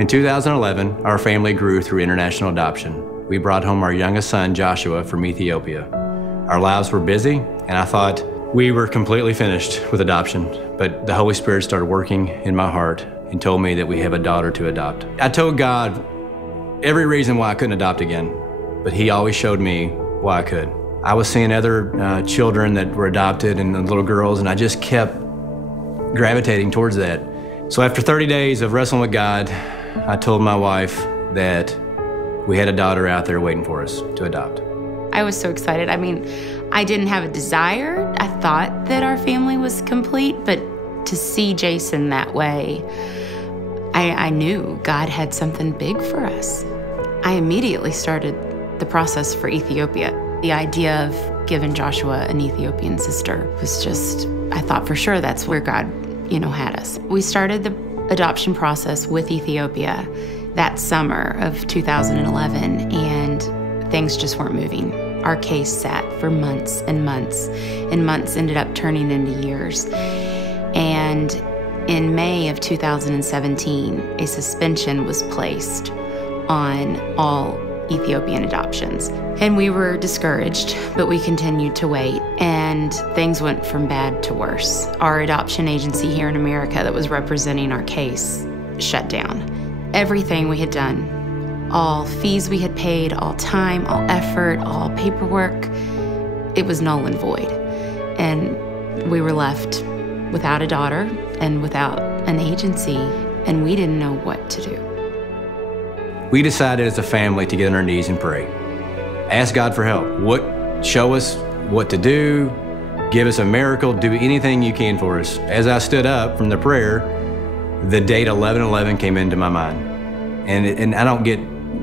In 2011, our family grew through international adoption. We brought home our youngest son, Joshua, from Ethiopia. Our lives were busy, and I thought we were completely finished with adoption, but the Holy Spirit started working in my heart and told me that we have a daughter to adopt. I told God every reason why I couldn't adopt again, but He always showed me why I could. I was seeing other children that were adopted and little girls, and I just kept gravitating towards that. So after 30 days of wrestling with God, I told my wife that we had a daughter out there waiting for us to adopt. I was so excited. I mean, I didn't have a desire. I thought that our family was complete, but to see Jason that way, I knew God had something big for us. I immediately started the process for Ethiopia. The idea of giving Joshua an Ethiopian sister was just, I thought for sure that's where God, had us. We started the adoption process with Ethiopia that summer of 2011, and things just weren't moving. Our case sat for months and months, and months ended up turning into years. And in May of 2017, a suspension was placed on all Ethiopian adoptions. And we were discouraged, but we continued to wait, and things went from bad to worse. Our adoption agency here in America that was representing our case shut down. Everything we had done, all fees we had paid, all time, all effort, all paperwork, it was null and void. And we were left without a daughter and without an agency, and we didn't know what to do. We decided as a family to get on our knees and pray. Ask God for help. Show us what to do, give us a miracle, do anything you can for us. As I stood up from the prayer, the date 11/11 came into my mind. And I don't get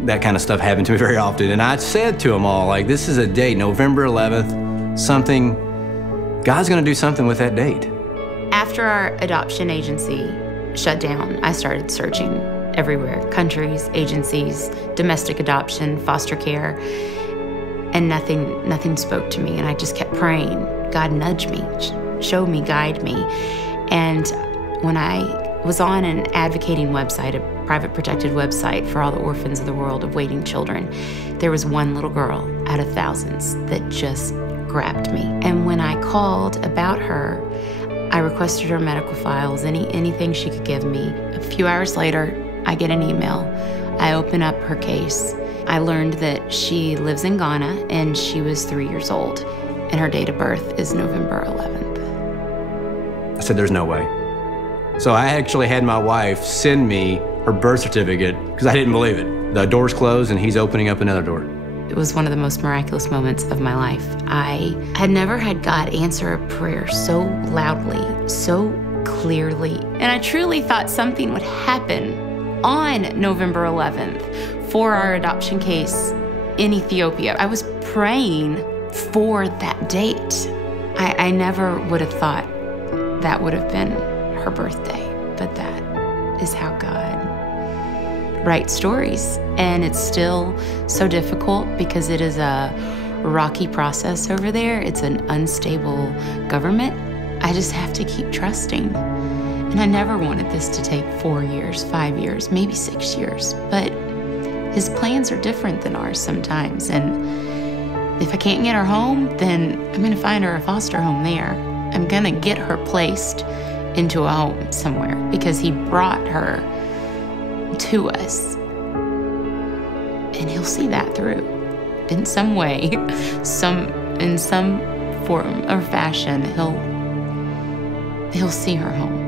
that kind of stuff happen to me very often. And I said to them all, this is a date, November 11th, God's gonna do something with that date. After our adoption agency shut down, I started searching everywhere, countries, agencies, domestic adoption, foster care, and nothing spoke to me. And I just kept praying, God, nudge me, show me, guide me. And when I was on an advocating website, a private protected website for all the orphans of the world of waiting children, there was one little girl out of thousands that just grabbed me. And when I called about her, I requested her medical files, anything she could give me. A few hours later, I get an email. I open up her case. I learned that she lives in Ghana and she was 3 years old, and her date of birth is November 11th. I said, there's no way. So I actually had my wife send me her birth certificate because I didn't believe it. The door's closed and he's opening up another door. It was one of the most miraculous moments of my life. I had never had God answer a prayer so loudly, so clearly, and I truly thought something would happen on November 11th for our adoption case in Ethiopia. I was praying for that date. I never would have thought that would have been her birthday, but that is how God writes stories. And it's still so difficult because it is a rocky process over there. It's an unstable government. I just have to keep trusting. And I never wanted this to take 4 years, 5 years, maybe 6 years, but His plans are different than ours sometimes. And if I can't get her home, then I'm gonna find her a foster home there. I'm gonna get her placed into a home somewhere because He brought her to us. And He'll see that through in some way, in some form or fashion. He'll see her home.